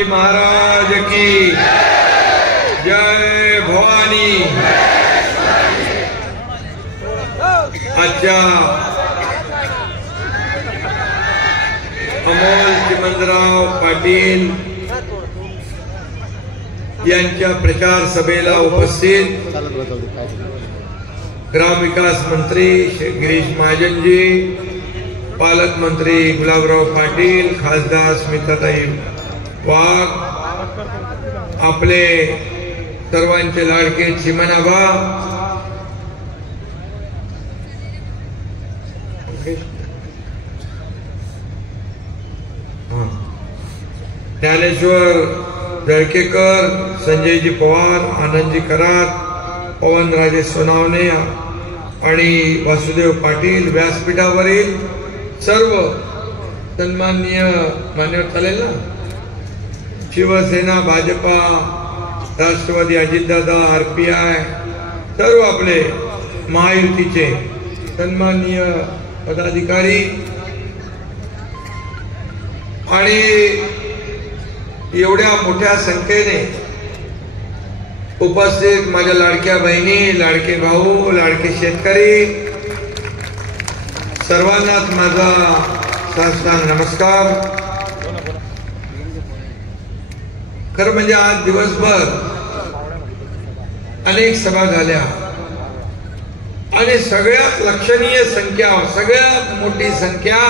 महाराज की जय भवानी। आजच्या अमोल चिमणराव पाटील यांच्या प्रचार सभेला उपस्थित ग्रामविकास मंत्री गिरीश महाजनजी, पालकमंत्री गुलाबराव पाटील, खासदार स्मिताताई वाघ, आपले सर्वांचे लाडके चिमणाबा, ज्ञानेश्वर जळकेकर, संजयजी पवार, आनंदजी करात, पवनराजे सोनावणे आणि वासुदेव पाटील, व्यासपीठावरील सर्व सन्माननीय मान्यवर, चालेल ना, शिवसेना, भाजपा, राष्ट्रवादी, अजितदादा, आरपीआय, सर्व आपले महायुतीचे सन्माननीय पदाधिकारी आणि एवढ्या मोठ्या संख्येने उपस्थित माझ्या लाडक्या बहिणी, लाडके भाऊ, लाडके शेतकरी, सर्वांनाच माझा साष्टांग नमस्कार। खरं म्हणजे आज दिवसभर अनेक सभा झाल्या आणि सगळ्यात लक्षणीय संख्या, सगळ्यात मोठी संख्या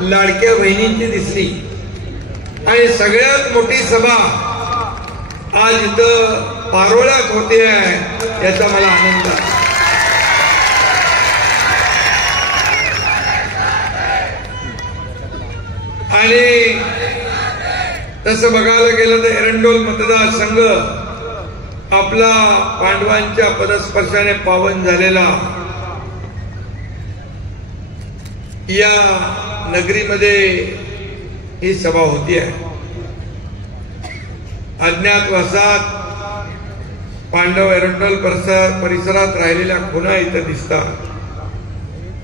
लाडक्या बहिणींची दिसली आणि सगळ्यात मोठी सभा आज इथं पारोळ्यात होते आहे, याचा मला आनंद आहे। आणि तसं बघायला गेलं तर एरंडोल मतदारसंघ आपला पांडवांच्या पदस्पर्शाने पावन झालेला, या नगरीमध्ये ही सभा होती आहे। अज्ञातवासात पांडव एरंडोल परिसरात राहिलेल्या खुणा इथं दिसतात।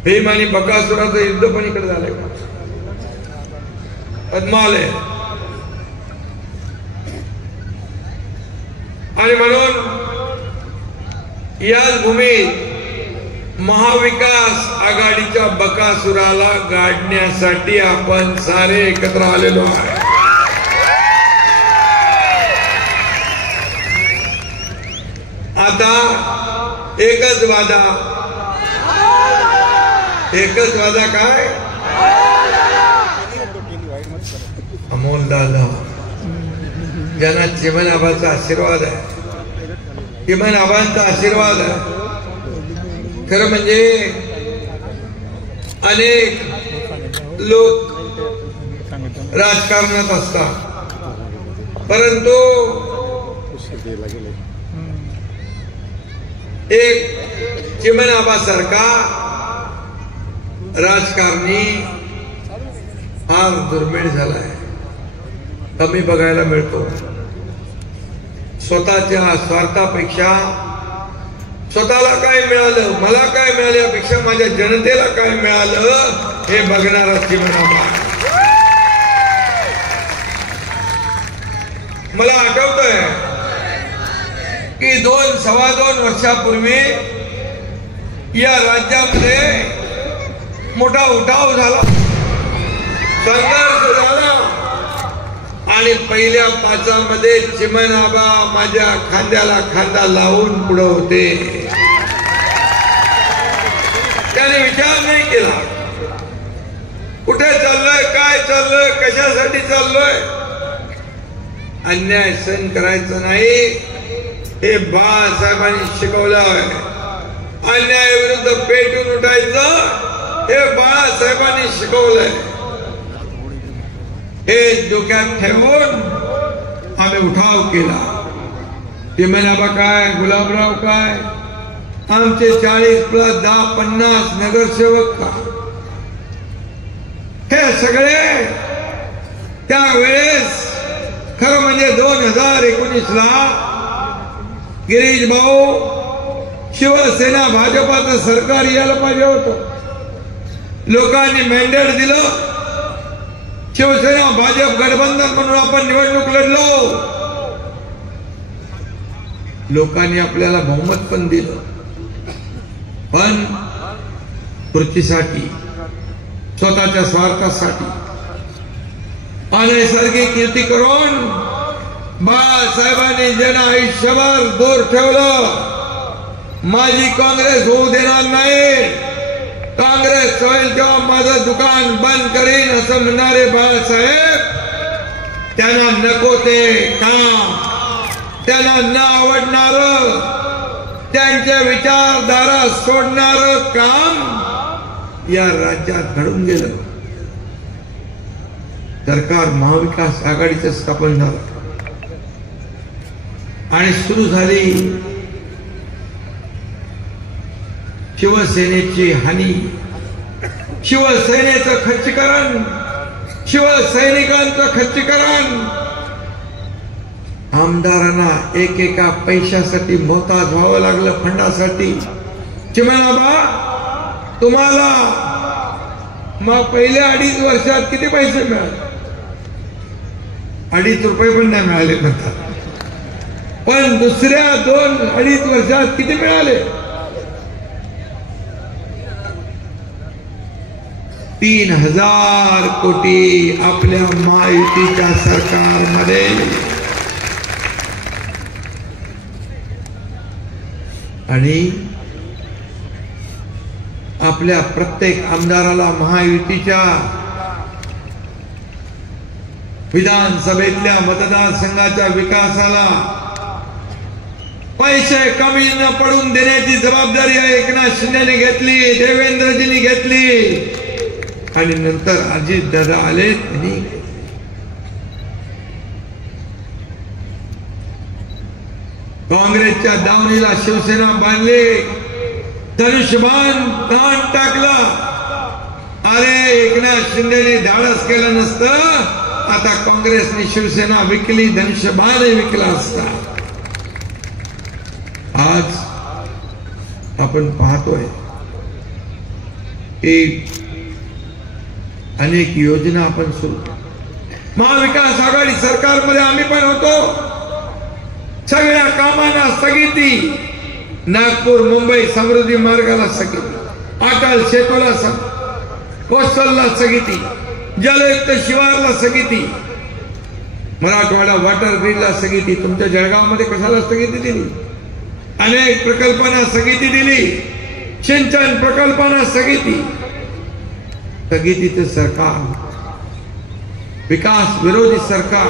भीम आणि बकासुराचं युद्ध पण इकडे झालंय का? पद्माल आहे। आणि म्हणून याच भूमीत महाविकास आघाडीच्या बकासुराला गाडण्यासाठी आपण सारे एकत्र आलेलो आहे। आता एकच वादा काय? अमोल दादा ज्यांना चिमणाबाचा आशीर्वाद आहे, चिमणाबांचा आशीर्वाद आहे। खरं म्हणजे अनेक लोक राजकारणात असतात, परंतु एक चिमणाबासारखा राजकारणी फार दुर्मिळ झाला आहे, कमी बघायला मिळतो। स्वतःच्या स्वार्थापेक्षा स्वतःला काय मिळालं, मला काय मिळालं यापेक्षा माझ्या जनतेला काय मिळालं हे बघणारा चिमणाबा। मला आठवतंय की 2-2.25 वर्षापूर्वी या राज्यामध्ये मोठा उठाव झाला, संघर्ष झाला आणि पहिल्या पाचामध्ये चिमणाबा माझ्या खांद्याला खांदा लावून पुढे होते। त्याने विचार नाही केला कुठे चाललोय, काय चाललोय, कशासाठी चाललोय। अन्याय सहन करायचं नाही हे बाळासाहेबांनी शिकवलं आहे, अन्यायाविरुद्ध पेटून उठायचं हे बाळासाहेबांनी शिकवलंय। हे डोक्यात ठेवून आम्ही उठाव केला। चिमणाबा काय, गुलाबराव काय, आमचे 40+ 10-50 नगरसेवक का, हे सगळे त्यावेळेस खरं म्हणजे 2019ला गिरीश भाऊ शिवसेना भाजपाचं सरकार यायला पाहिजे होतं। लोकांनी मॅन्डेट दिलं, शिवसेना भाजप गठबंधन म्हणून आपण निवडणूक लढलो, लोकांनी आपल्याला बहुमत पण दिलं, पण खुर्चीसाठी, स्वतःच्या स्वार्थासाठी अनैसर्गिक युती करून बाळासाहेबांनी ज्यांना आयुष्यभर दूर ठेवलं, माझी काँग्रेस होऊ देणार नाही, काँग्रेस होईल तेव्हा माझं दुकान बंद करीन असं म्हणणारे बाळासाहेब, त्यांना नको ते काम, त्यांना न आवडणार, त्यांच्या विचारधारा सोडणार काम या राज्यात घडून गेलं. सरकार महाविकास आघाडीचं स्थापन झालं आणि सुरू झाली शिवसेनेची हानी, शिवसेनेचं खच्चीकरण, शिवसैनिकांचं खच्चीकरण. आमदारांना एकेका पैशासाठी मोहताज व्हावं लागलं, फंडासाठी. चिमणाबा, तुम्हाला मग पहिल्या 2.5 वर्षात किती पैसे मिळाले? 2.5 रुपये पण नाही मिळाले म्हणतात, पण दुसऱ्या 2-2.5 वर्षात किती मिळाले? 3,000 कोटी आपल्या महायुतीच्या सरकारमध्ये. आणि आपल्या प्रत्येक आमदाराला महायुतीच्या विधानसभेतल्या मतदारसंघाच्या विकासाला पैसे कमी न पडून देण्याची जबाबदारी एकनाथ शिंदेने घेतली, देवेंद्रजींनी घेतली आणि नंतर अजित दादा आले, त्यांनी काँग्रेसच्या दावणीला शिवसेना बांधली, धनुष्यबाण ताण टाकला. अरे एकनाथ शिंदेने धाडस केलं नसतं, आता काँग्रेसने शिवसेना विकली, धनुष्यबाणही विकला असता. आज आपण पाहतोय की अनेक योजना आपण सुरू, महाविकास आघाडी सरकारमध्ये आम्ही पण होतो, सगळ्या कामांना स्थगिती, नागपूर मुंबई समृद्धी मार्गाला स्थगिती, अटल सेतूला कोस्टलला स्थगिती, जलयुक्त शिवारला स्थगिती, मराठवाडा वॉटर ग्रीडला स्थगिती. तुमच्या जळगावमध्ये कशाला स्थगिती दिली? अनेक प्रकल्पांना स्थगिती दिली, सिंचन प्रकल्पांना स्थगिती. स्थगितीचं सरकार, विकास विरोधी सरकार,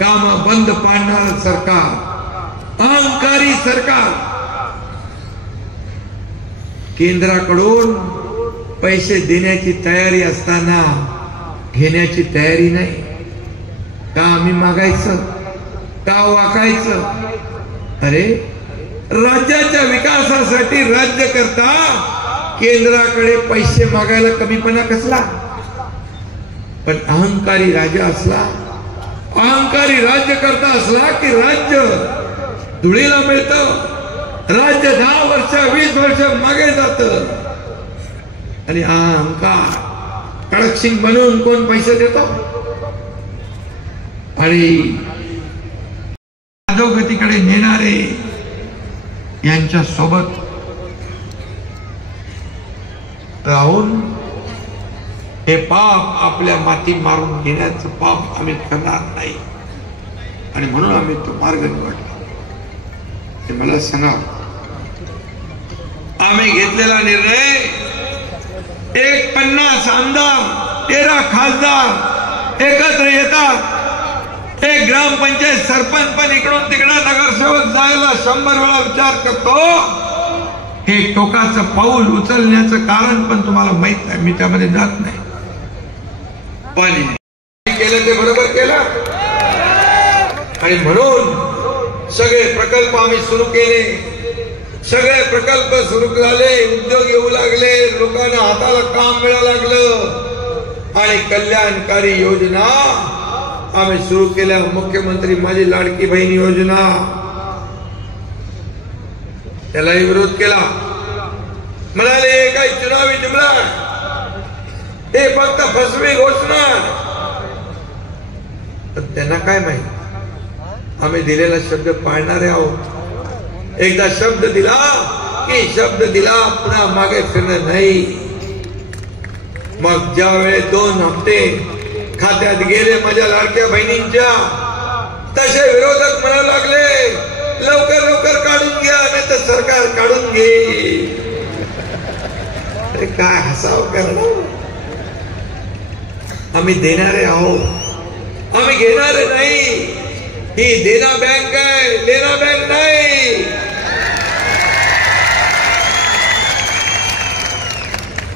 काम बंद पाडणारं सरकार, अहंकारी सरकार, केंद्राकडून पैसे देण्याची तयारी असताना घेण्याची तयारी नाही. का आम्ही मागायचं, का वाकायचं? अरे राज्याच्या विकासासाठी राज्य करता केंद्राकडे पैसे मागायला कमीपणा कसला? पण अहंकारी राजा असला, अहंकारी राज्य करता असला की राज्य धुळीला मिळतं, राज्य 10 वर्ष 20 वर्ष मागे जात. आणि अहंकार कडक सिंग बनवून कोण पैसे देतो आणि अधोगतीकडे नेणारे यांच्या सोबत राहून हे पाप आपल्या माती मारून घेण्याचं पाप आम्ही करणार नाही. आणि म्हणून आम्ही तो मार्ग निवडला. ते मला सांगा, आम्ही घेतलेला निर्णय, 50 आमदार 13 खासदार एकत्र येतात, एक ग्रामपंचायत सरपंच पण इकडून तिकडे नगरसेवक जायला 100 वेळा विचार करतो. हे टोकाचं पाऊल उचलण्याचं कारण पण तुम्हाला माहित आहे, मी त्यामध्ये जात नाही. पण केलं ते बरोबर केलं. आणि म्हणून सगळे प्रकल्प आम्ही सुरू केले, सगळे प्रकल्प सुरू झाले, उद्योग येऊ लागले, लोकांना हाताला काम मिळायला लागलं आणि कल्याणकारी योजना आम्ही सुरू केल्या. मुख्यमंत्री माझी लाडकी बहीण योजना, त्यालाही विरोध केला. म्हणाले काही चुनावी जुमला, हे फक्त फसवी घोषणा, काय माहित आम्ही दिलेला शब्द पाळणारे आहोत. एकदा शब्द दिला की शब्द दिला, पुन्हा मागे फिरणं नाही. मग ज्या वेळेस 2 हप्ते खात्यात गेले माझ्या लाडक्या बहिणींच्या, तसे विरोधक म्हणू लागले लवकर लवकर काढून घ्या, नाही तर सरकार काढून घे. अरे काय हसावं करणं. आम्ही देणारे आहोत, आम्ही घेणारे नाही. ही देना बँक आहे, लेना बँक नाही.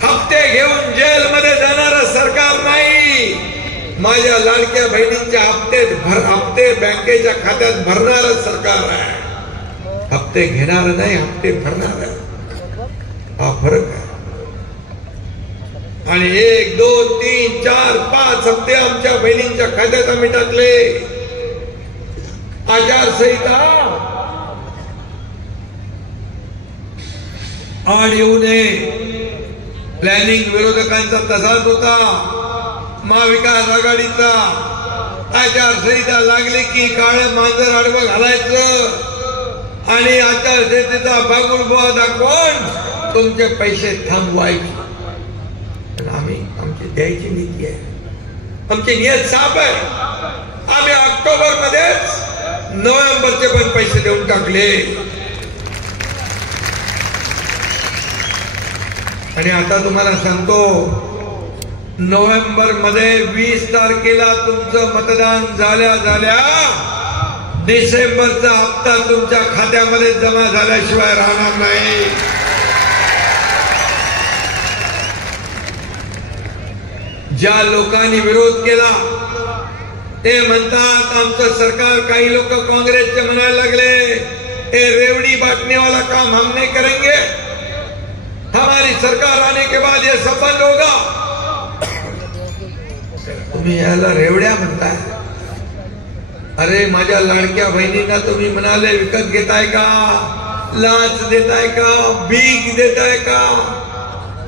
हप्ते घेऊन जेलमध्ये जाणारं सरकार नाही. माझ्या लाडक्या बहिणींच्या हप्ते बँकेच्या खात्यात भरणारं सरकार आहे. हप्ते घेणार नाही, हप्ते भरणार आहे. हा फरक आहे. आणि 1, 2, 3, 4, 5 हप्ते आमच्या बहिणींच्या खात्यात आम्ही टाकले. आचारसंहिता आड येऊ नये. प्लॅनिंग विरोधकांचा तसाच होता, महाविकास आघाडीचा. आचारसंहिता लागली की काळं मांजर आडवं घालायचं आणि आचारसंहितेचा बागुलबुवा दाखवून तुमचे पैसे थांबवायचे. आम्ही आमची द्यायची नीती आहे, आमची नियत साफ आहे. आम्ही ऑक्टोबर मध्येच नोव्हेंबरचे पण पैसे देऊन टाकले. आणि आता तुम्हाला सांगतो, नोव्हेंबर मध्ये 20 तारखेला तुमचं मतदान झाल्या डिसेंबरचा हप्ता तुमच्या खात्यामध्ये जमा झाल्याशिवाय राहणार नाही. ज्या लोकांनी विरोध केला ते म्हणतात आमचं सरकार, काही लोक काँग्रेसचे म्हणायला लागले ए रेवड़ी बांटने वाला काम हम नहीं करेंगे, हमारी सरकार आने के बाद ये सब बंद होगा. तुम्ही याला रेवड्या म्हणताय. अरे माझ्या लाडक्या बहिणींना तुम्ही म्हणाले विकत घेताय का, लाच देताय का, भीक देताय का.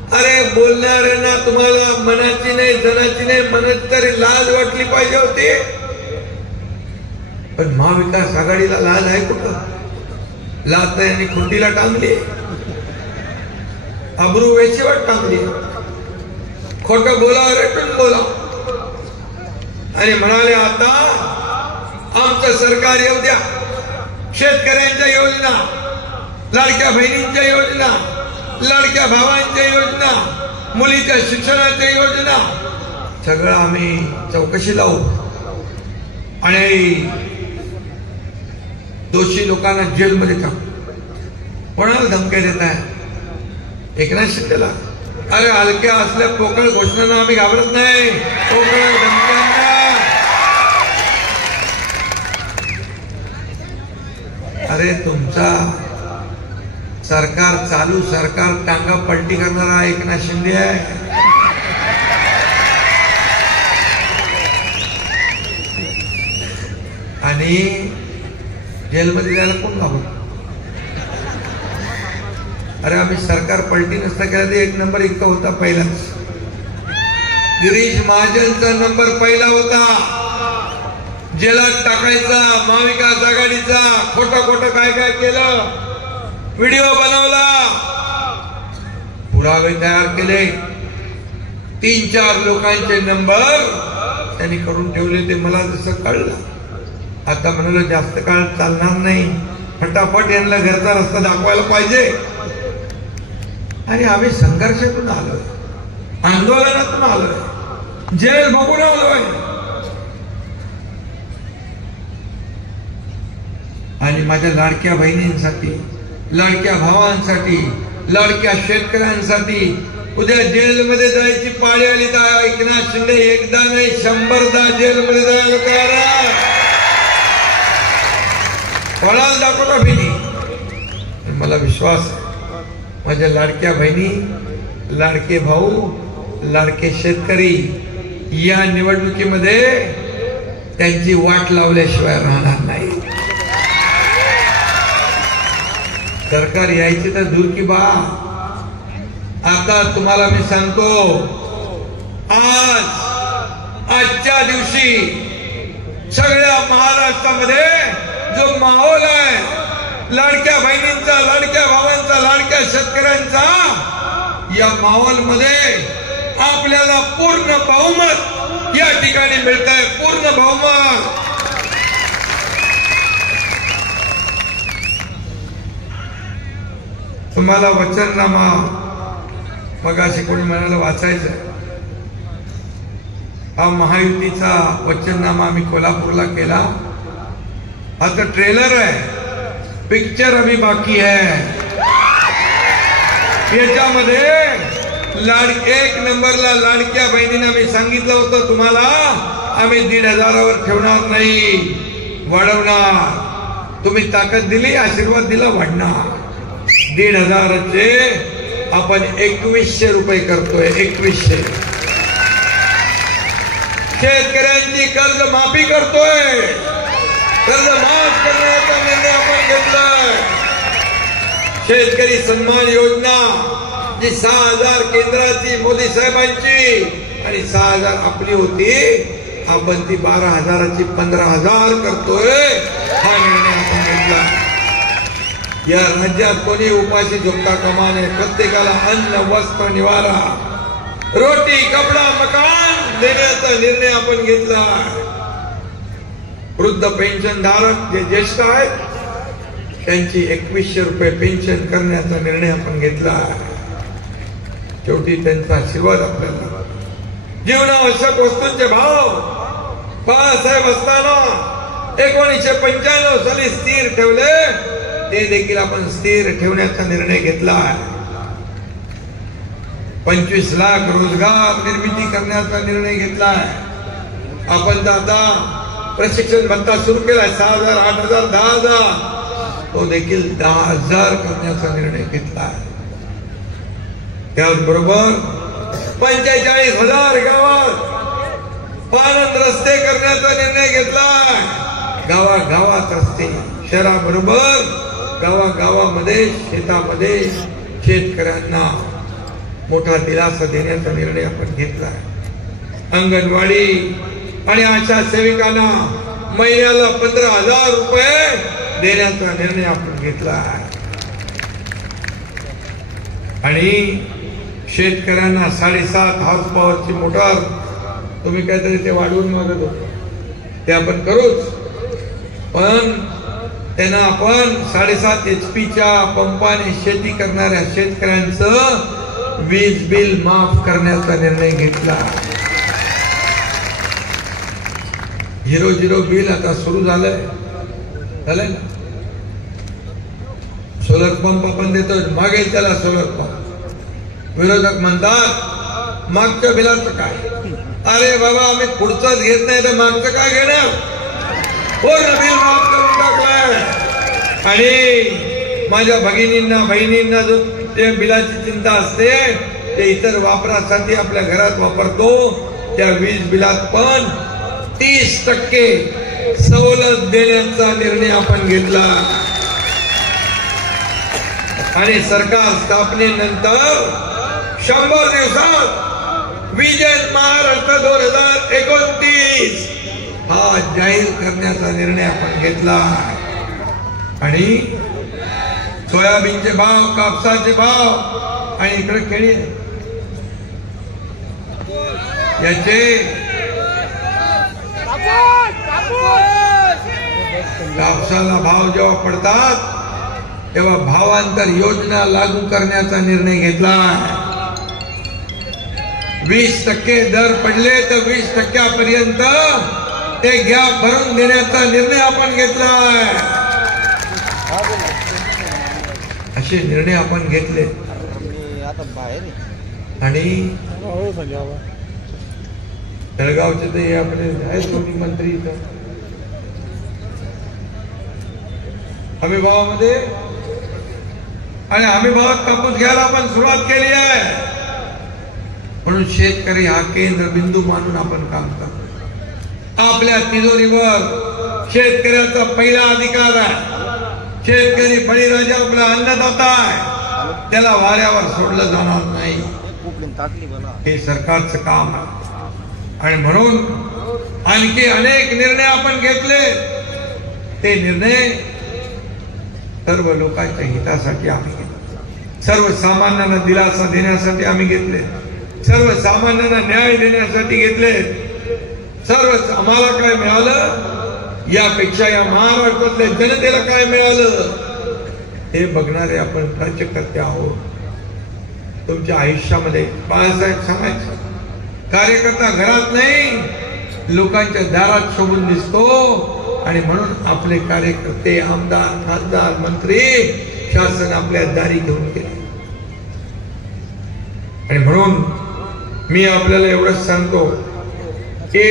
अरे बोलणाऱ्यांना तुम्हाला मनाची नाही जनाची नाही, मनाची तरी लाज वाटली पाहिजे होती. पण महाविकास आघाडीला लाज आहे कुठं. लाज नाही आणि खुंटीला टांगली, अब्रू वेचीवर टांगली. खोटं बोला, रेटून बोला. आणि म्हणाले आता आमचं सरकार येऊ द्या. शेतकऱ्यांच्या योजना, लाडक्या बहिणींच्या योजना, लाडक्या भावांच्या योजना, मुलीच्या शिक्षणाच्या योजना, सगळं आम्ही चौकशी लावू आणि दोषी लोकांना जेलमध्ये टाकू. कोणाला धमक्या देत आहे? एकनाथ शिंदेला. अरे हलक्या असल्या पोकळ घोषणांना आम्ही घाबरत नाही. पोकळ धमक्यांना अरे तुमचा सरकार चालू सरकार टांगा पलटी करणारा एकनाथ शिंदे आहे. आणि जेलमध्ये जायला कोण घाबरतो? अरे आम्ही सरकार पलटी नसता केला ते 1 नंबर इतका होता पहिलाच. गिरीश महाजनचा नंबर पहिला होता. जेलात टाकायचा महाविकास आघाडीचा. खोटं काय काय केलं, व्हिडिओ बनवला, पुरावे तयार केले. 3-4 लोकांचे नंबर त्यांनी करून ठेवले. ते मला जसं कळलं, आता म्हणाल जास्त काळ चालणार नाही, फटाफट यांना घरचा रस्ता दाखवायला पाहिजे. आणि आम्ही संघर्षातून आलोय, आंदोलनातून आलोय, जेल बघून आलोय. आणि माझ्या लाडक्या बहिणींसाठी, लाडक्या भावांसाठी, लाडक्या शेतकऱ्यांसाठी उद्या जेलमध्ये जायची पाळी आली तर एकनाथ शिंदे एकदा नाही 100दा जेलमध्ये जायला तयार आहे. कोणाला दाखवता भीती? मला विश्वास आहे माझ्या लाडक्या बहिणी, लाडके भाऊ, लाडके शेतकरी या निवडणुकीमध्ये त्यांची वाट लावल्याशिवाय राहणार नाही. सरकार यायची तर दूर की बा. आता तुम्हाला मी सांगतो, आजच्या दिवशी सगळ्या महाराष्ट्रामध्ये जो माहोल आहे, लाडक्या बहिणींचा, लाडक्या भावांचा, लाडक्या शेतकऱ्यांचा, या माहोल मध्ये आपल्याला पूर्ण बहुमत या ठिकाणी मिळत आहे, पूर्ण बहुमत. तुम्हाला वचननामा मगाशी कोणी म्हणाला वाचायचं, हा महायुतीचा वचननामा आम्ही कोल्हापूरला केला. आता ट्रेलर आहे, पिक्चर अभी बाकी है. याच्यामध्ये एक नंबरला लाडक्या बहिणींना मी सांगितलं होतं, तुम्हाला आम्ही 1,500वर ठेवणार नाही, वाढवणार. तुम्ही ताकद दिली, आशीर्वाद दिला, वाढणार. 1,500चे आपण 2,100 रुपये करतोय. 2,100 शेतकऱ्यांची कर्ज माफी करतोय. कर्ज माफ करण्याचा निर्णय आपण घेतलाय. शेतकरी सन्मान योजना जी 6,000 केंद्राची मोदी साहेबांची आणि 6,000 आपली होती, आपण ती 12,000ची 15,000 करतोय. हा निर्णय आपण घेतला. या राज्यात कोणी उपाशी झोपता कामा नये. प्रत्येकाला अन्न, वस्त्र, निवारा, रोटी, कपडा, मकान देण्याचा निर्णय आपण घेतला. वृद्ध पेन्शन धारक जे ज्येष्ठ आहेत त्यांची 2,100 रुपये पेन्शन करण्याचा निर्णय आपण घेतला. शेवटी त्यांचा आशीर्वाद आपल्याला. जीवनावश्यक वस्तूंचे भाव बाळासाहेब असताना 1995 साली स्थिर ठेवले, ते देखील आपण स्थिर ठेवण्याचा निर्णय घेतला. 25 लाख रोजगार निर्मिती करण्याचा निर्णय घेतलाय. आपण तर आता प्रशिक्षण भत्ता सुरू केलाय. 6,000, 8,000, 10,000, तो देखील 10,000 करण्याचा निर्णय घेतलाय. त्याचबरोबर 45,000 गावात पाणंद रस्ते करण्याचा निर्णय घेतलाय. गावागावात रस्ते, शहराबरोबर गावागावामध्ये, शेतामध्ये शेतकऱ्यांना मोठा दिलासा देण्याचा निर्णय आपण घेतला. अंगणवाडी आणि आशा सेविकांना महिन्याला 15,000 रुपये देण्याचा निर्णय आपण घेतला. आणि शेतकऱ्यांना 7.5 हॉर्स पॉवरची मोटार, तुम्ही काहीतरी ते वाढवून मागत होते, ते आपण करूच. पण त्यांना आपण 7.5 HP पंपाने शेती करणाऱ्या शेतकऱ्यांचं वीज बिल माफ करण्याचा निर्णय घेतला. 0 बिल आता सुरू झालंय ना. सोलर पंप आपण देतो, मागेल त्याला सोलर पंप. विरोधक म्हणतात मागच्या बिलाचं काय. अरे बाबा, आम्ही पुढचंच घेत नाही तर मागचं काय घेणार. पूर्ण बिल माफ करून टाकलाय. आणि माझ्या भगिनींना, बहिणींना जो ते बिलाची चिंता असते, ते इतर वापरासाठी आपल्या घरात वापरतो, त्या वीज बिलात पण 30% सवलत देण्याचा निर्णय आपण घेतला. आणि सरकार स्थापनेनंतर 100 दिवसात विजन महाराष्ट्र 2029 हा जाहीर करण्याचा निर्णय आपण घेतला. आणि सोयाबीनचे भाव, कापसाचे भाव आणि इकडे केळी याचे कापसाला भाव जेव्हा पडतात तेव्हा भावांतर योजना लागू करण्याचा निर्णय घेतला. 20% दर पडले तर 20% ते गॅप भरून देण्याचा निर्णय आपण घेतलाय. असे निर्णय आपण घेतले. आणि जळगावचे ते आपले आहेत दोन्ही मंत्री इथं हमी भावामध्ये, आणि हमी भावात कापूस घ्यायला आपण सुरुवात केली आहे. म्हणून शेतकरी हा केंद्र बिंदू मानून आपण काम करतो. आपल्या तिजोरीवर शेतकऱ्याचा पहिला अधिकार आहे. शेतकरी बळीराजा आपला अन्नदाता आहे, त्याला वाऱ्यावर सोडलं जाणार नाही. हे सरकारचं काम आहे. आणि म्हणून आणखी अनेक निर्णय आपण घेतले. ते निर्णय सर्व लोकांच्या हितासाठी आम्ही घेतले, सर्वसामान्यांना दिलासा देण्यासाठी आम्ही घेतले, सर्वसामान्यांना न्याय देण्यासाठी घेतले. सर्व आम्हाला काय मिळालं यापेक्षा या महाराष्ट्रातल्या जनतेला काय मिळालं हे बघणारे आपण राज्यकर्ते आहोत. तुमच्या आयुष्यामध्ये बाळासाहेब सांगायचं, कार्यकर्ता घरात नाही लोकांच्या दारात शोभून दिसतो. आणि म्हणून आपले कार्यकर्ते, आमदार, खासदार, मंत्री, शासन आपल्या दारी घेऊन गेले. आणि म्हणून मी आपल्याला एवढंच सांगतो की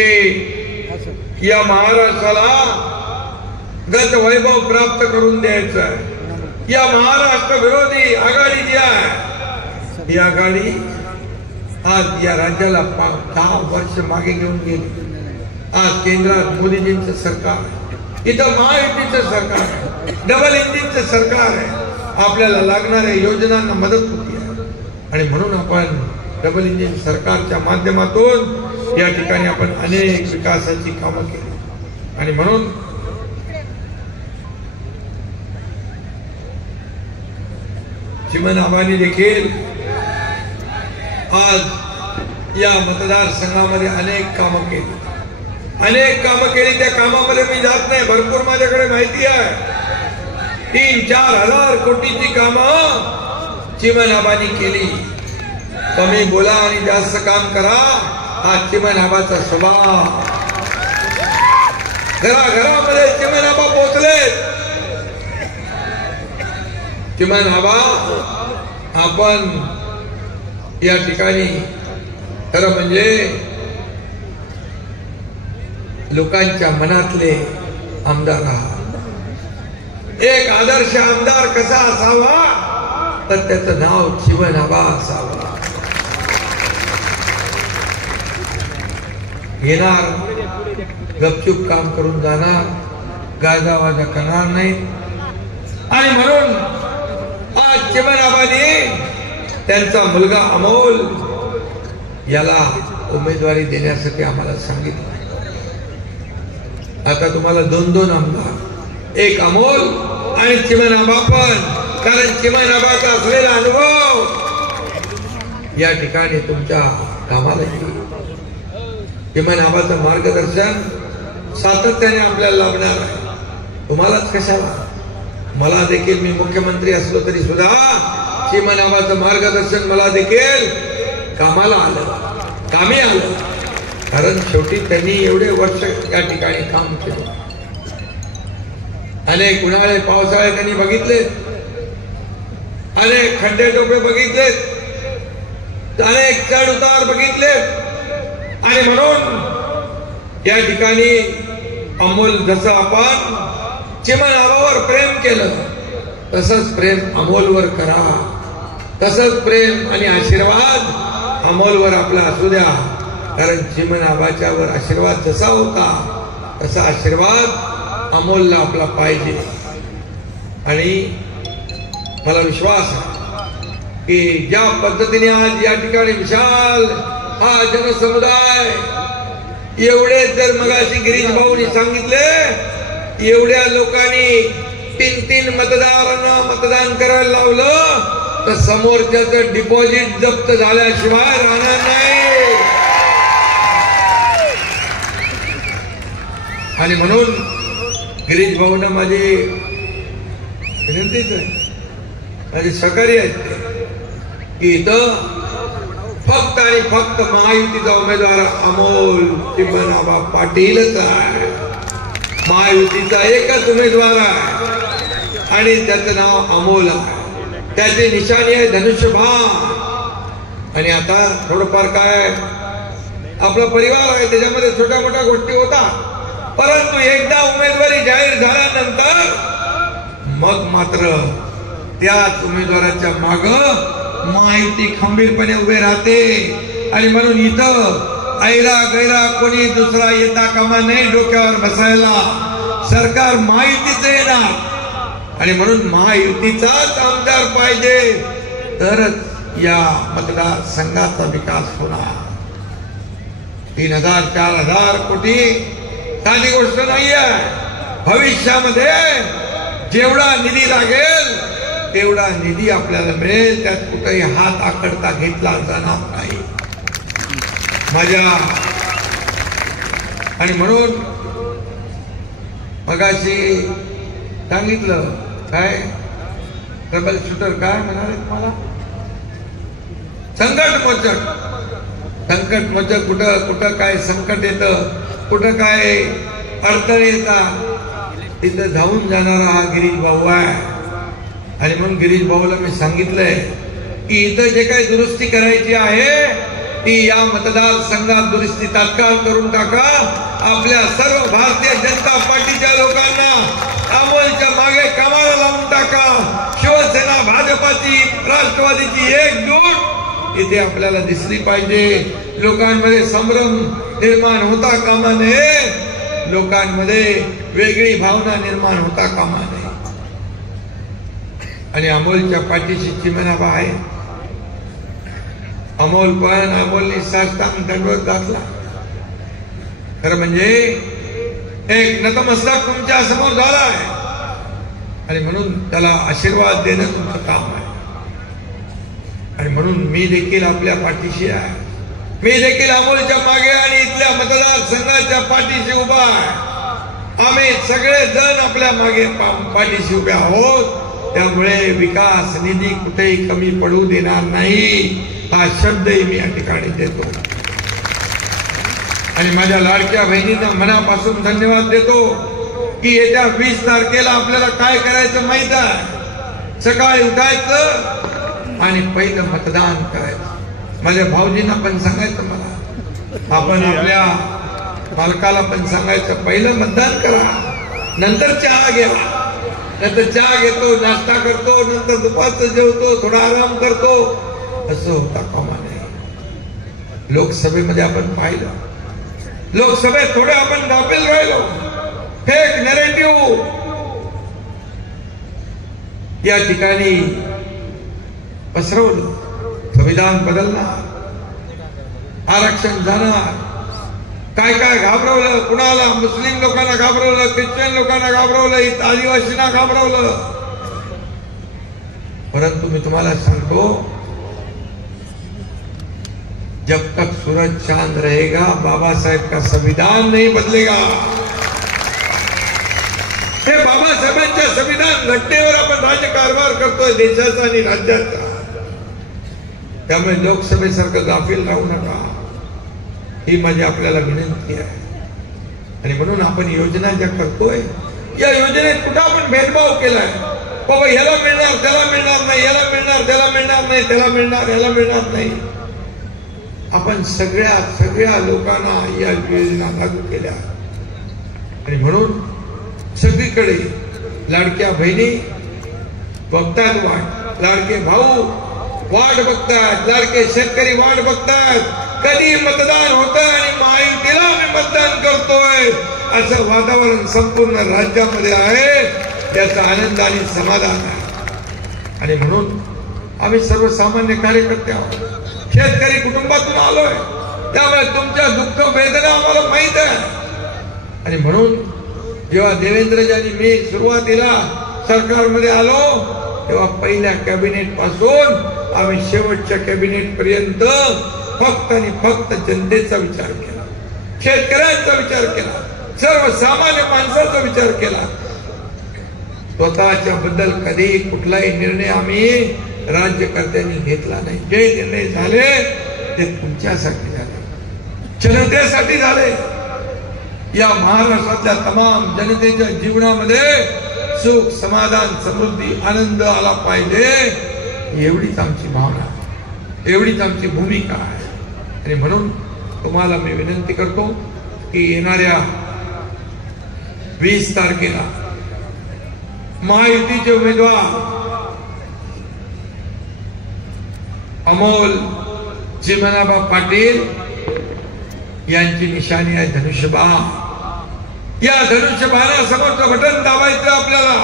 या महाराष्ट्राला गत वैभव प्राप्त करून द्यायचं आहे. या महाराष्ट्र विरोधी आघाडी जी आहे ही आघाडी आज या राज्याला 10 वर्ष मागे घेऊन गेली. आज केंद्रात मोदीजींचं सरकार आहे, इथं महायुतीचं सरकार आहे, डबल इंजिनचं सरकार आहे. आपल्याला लागणाऱ्या योजनांना मदत होती आहे. आणि म्हणून आपण डबल इंजिन सरकारच्या माध्यमातून या ठिकाणी आपण अनेक विकासाची कामं केली. आणि म्हणून चिमण आबांनी देखील आज या मतदारसंघामध्ये अनेक कामं केली, अनेक कामं केली. त्या कामामध्ये मी जात नाही, भरपूर माझ्याकडे माहिती आहे. 3-4 हजार कोटीची कामं चिमण आबांनी केली. कमी बोला आणि जास्त काम करा हा चिमण आबाचा स्वभाव. घराघरामध्ये चिमण आबा पोहोचले. चिमण आबा आपण या ठिकाणी खरं म्हणजे लोकांच्या मनातले आमदार आहात. एक आदर्श आमदार कसा असावा तर त्याचं नाव चिमण आबा असावं. येणार, गपचूप काम करून जाणार, गाजावाजा करणार नाही. आणि म्हणून आज चिमण आबांनी त्यांचा मुलगा अमोल याला उमेदवारी देण्यासाठी आम्हाला सांगितलं. आता तुम्हाला 2-2 आमदार, एक अमोल आणि चिमण आबा पण, कारण चिमण आबाचा असलेला अनुभव या ठिकाणी तुमच्या कामाला येईल. चिमण आबाचं मार्गदर्शन सातत्याने आपल्याला लाभणार आहे. तुम्हालाच कशाला, मला देखील, मी मुख्यमंत्री असलो तरी सुद्धा चिमण आबाचं मार्गदर्शन मला देखील कामाला आलं, कामी आलं. कारण शेवटी त्यांनी एवढे वर्ष या ठिकाणी काम केलं. अनेक उन्हाळे पावसाळे त्यांनी बघितले, अनेक खड्डे टोपे बघितले, अनेक चढ उतार बघितले. आणि म्हणून या ठिकाणी अमोल, जसं आपण चिमण आबावर प्रेम केलं तसंच प्रेम अमोलवर करा, तसंच प्रेम आणि आशीर्वाद अमोलवर आपला असू द्या. कारण चिमण आबाच्या वर आशीर्वाद जसा होता तसा आशीर्वाद अमोलला आपला पाहिजे. आणि मला विश्वास आहे की ज्या पद्धतीने आज या ठिकाणी विशाल हा जनसमुदाय, एवढे जर मगाशी गिरीश भाऊनी सांगितले, एवढ्या लोकांनी 3-3 मतदारांना मतदान करायला लावलं तर समोरच्याचं डिपॉझिट जप्त झाल्याशिवाय राहणार नाही. आणि म्हणून गिरीश भाऊंना माझी विनंतीच आहे, माझे सहकारी आहेत की इथं फक्त आणि फक्त महायुतीचा उमेदवार अमोल चिमण आबा पाटीलच आहे. महायुतीचा एकच उमेदवार आहे आणि त्याचं नाव अमोल आहे. त्याची निशाणी आहे धनुष्यबाण. आणि आता थोडंफार काय, आपला परिवार आहे त्याच्यामध्ये छोट्या मोठ्या गोष्टी होतात, परंतु एकदा उमेदवारी जाहीर झाल्यानंतर मग मात्र त्याच उमेदवाराच्या माग महायुती खंबीरपणे उभे राहते. आणि म्हणून इथं ऐरा गैरा कोणी दुसरा येता कामा नाही डोक्यावर बसायला. सरकार महायुतीचं येणार आणि म्हणून महायुतीचाच आमदार पाहिजे, तरच या मतदारसंघाचा विकास होणार. 3,000 4,000 कोटी साधी गोष्ट नाहीये. भविष्यामध्ये जेवढा निधी लागेल तेवढा निधी आपल्याला मिळेल. त्यात कुठेही हात आकडता घेतला जाणार नाही माझ्या. आणि म्हणून मगाशी सांगितलं काय ट्रबल शूटर काय म्हणाले तुम्हाला, संकट मोचक. कुठं कुठं काय संकट येतं, कुठं काय अडथळे येतात, तिथं धावून जाणारा हा गिरीश भाऊ आहे. आणि म्हणून गिरीश भाऊला मी सांगितलंय की इथं जे काही दुरुस्ती करायची आहे ती या मतदारसंघात दुरुस्ती तात्काळ करून टाका. आपल्या सर्व भारतीय जनता पार्टीच्या लोकांना अमोलच्या मागे कामाला लावून टाका. शिवसेना भाजपाची राष्ट्रवादीची एकजूट इथे आपल्याला दिसली पाहिजे. लोकांमध्ये संभ्रम निर्माण होता कामा नये, लोकांमध्ये वेगळी भावना निर्माण होता कामा नये. आणि अमोलच्या पाठीशी चिमणाबा आहे. अमोलने साष्टांग दंडवत घातला. खरं म्हणजे एक नतमस्तक तुमच्या समोर झाला आहे आणि म्हणून त्याला आशीर्वाद देणं तुमचं काम आहे. आणि म्हणून मी देखील आपल्या पाठीशी आहे. मी देखील अमोलच्या मागे आणि इथल्या मतदारसंघाच्या पाठीशी उभा आहे. आम्ही सगळे जण आपल्या मागे पाठीशी उभे आहोत. त्यामुळे विकास निधी कुठेही कमी पडू देणार नाही हा शब्दही मी या ठिकाणी देतो. आणि माझ्या लाडक्या बहिणींना मनापासून धन्यवाद देतो की येत्या 20 तारखेला आपल्याला काय करायचं माहित आहे. सकाळी उठायचं आणि पहिलं मतदान करायचं. माझ्या भाऊजींना पण सांगायचं, मला आपण आपल्या मालकाला पण सांगायचं पहिलं मतदान करा, नंतर चहा घ्या. नंतर चहा घेतो, नाश्ता करतो, नंतर दुपारचं जेवतो, थोडा आराम करतो, असं होता कामा नये. लोकसभेमध्ये आपण पाहिलं, लोकसभेत थोडे आपण गाफील राहिलो. फेक नरेटिव्ह या ठिकाणी पसरवलं. संविधान बदलणार, आरक्षण जाणार, काय काय घाबरवलं. कुणाला मुस्लिम लोकांना घाबरवलं, ख्रिश्चन लोकांना घाबरवलं, आदिवासींना घाबरवलं. परंतु मी तुम्हाला सांगतो, जब तक सूरज चांद रहेगा बाबा साहेब का संविधान नहीं बदलेगा. हे बाबासाहेबांच्या संविधान घटनेवर आपण राज्यकारभार करतोय देशाचा आणि राज्याचा. त्यामुळे लोकसभेसारखं गाफील राहू नका ही माझी आपल्याला विनंती आहे. आणि म्हणून आपण योजना ज्या करतोय या योजनेत कुठं आपण भेदभाव केलाय. बाबा ह्याला मिळणार त्याला मिळणार नाही, याला मिळणार त्याला मिळणार नाही, त्याला मिळणार याला मिळणार नाही. आपण सगळ्या लोकांना या योजना लागू केल्या. आणि म्हणून सगळीकडे लाडक्या बहिणी बघतात वाट, लाडके भाऊ वाट बघतात, लाडके शेतकरी वाट बघतात. कधी मतदान होतं आणि महायुतीला आम्ही मतदान करतोय असं वातावरण संपूर्ण राज्यामध्ये आहे. त्याचा आनंद आणि समाधान आहे. आणि म्हणून आम्ही सर्वसामान्य कार्यकर्ते आहोत, शेतकरी कुटुंबातून आलोय. त्यामुळे तुमच्या दुःख वेदना आम्हाला माहित आहे. आणि म्हणून जेव्हा देवेंद्रजी आणि मी सुरुवातीला सरकारमध्ये आलो तेव्हा पहिल्या कॅबिनेट पासून आम्ही शेवटच्या कॅबिनेट पर्यंत फक्त आणि फक्त जनतेचा विचार केला, शेतकऱ्यांचा विचार केला, सर्वसामान्य माणसाचा विचार केला. स्वतःच्या बद्दल कधी कुठलाही निर्णय आम्ही राज्यकर्त्यांनी घेतला नाही. जे निर्णय झाले ते तुमच्यासाठी झाले, जनतेसाठी झाले. या महाराष्ट्रातल्या तमाम जनतेच्या जीवनामध्ये सुख, समाधान, समृद्धी, आनंद आला पाहिजे एवढीच आमची भावना, एवढीच आमची भूमिका आहे. आणि म्हणून तुम्हाला मी विनंती करतो की येणाऱ्या 20 तारखेला महायुतीचे उमेदवार अमोल चिमणाबा पाटील यांची निशाणी आहे धनुष्यबाण. या धनुष्यबाणासमोरचं बटन दाबायचं आपल्याला.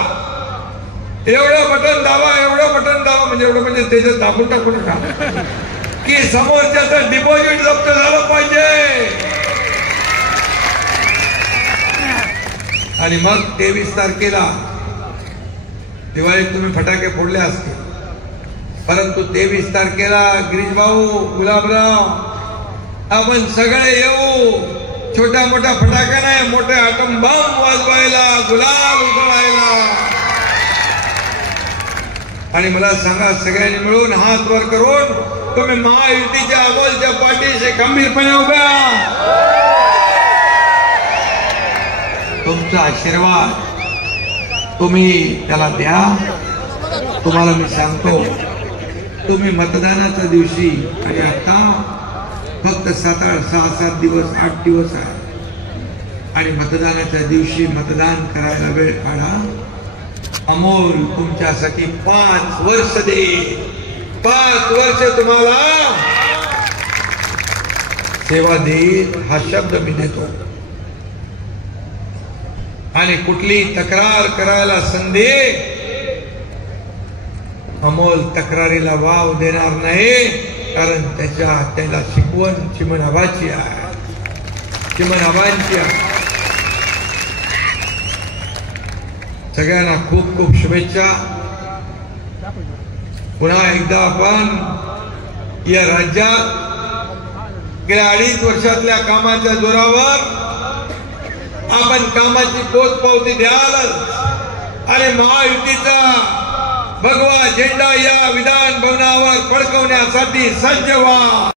एवढं बटन दाबा म्हणजे त्याच्यात दाबून टाकू नका की समोरच्याचं डिपॉझिट जप्त झालं पाहिजे. आणि मग 23 तारखेला दिवाळीत तुम्ही फटाके फोडले असतील, परंतु 23 तारखेला गिरीश भाऊ, गुलाबराव, आपण सगळे येऊ. छोटा मोठा फटाका नाही, मोठे आटम बॉम्ब वाजवायला, गुलाल उधळायला. आणि मला सांगा, सगळ्यांनी मिळून हात वर करून तुम्ही महायुतीच्या अमोलच्या पाठीशी खंबीरपणे उभ्या. तुमचा आशीर्वाद तुम्ही त्याला द्या. तुम्हाला मी सांगतो, तुम्ही मतदानाच्या दिवशी, आणि आता फक्त 6-7 दिवस 8 दिवस आहे, आणि मतदानाच्या दिवशी मतदान करायला वेळ काढा. अमोल तुमच्यासाठी 5 वर्ष दे. 5 वर्ष तुम्हाला सेवा देईल, हा शब्द मी देतो. आणि कुठली तक्रार करायला संधी अमोल तक्रारीला वाव देणार नाही, कारण त्याला शिकवण चिमणाबाची आहे, चिमणाबांची आहे. सगळ्यांना खूप खूप शुभेच्छा. पुन्हा एकदा आपण या राज्यात गेल्या 2.5 वर्षातल्या कामाच्या जोरावर आपण कामाची पोचपावती द्याल आणि महायुतीचा भगवा झेंडा या विधान भवनावर फडकवण्यासाठी सज्ज व्हा.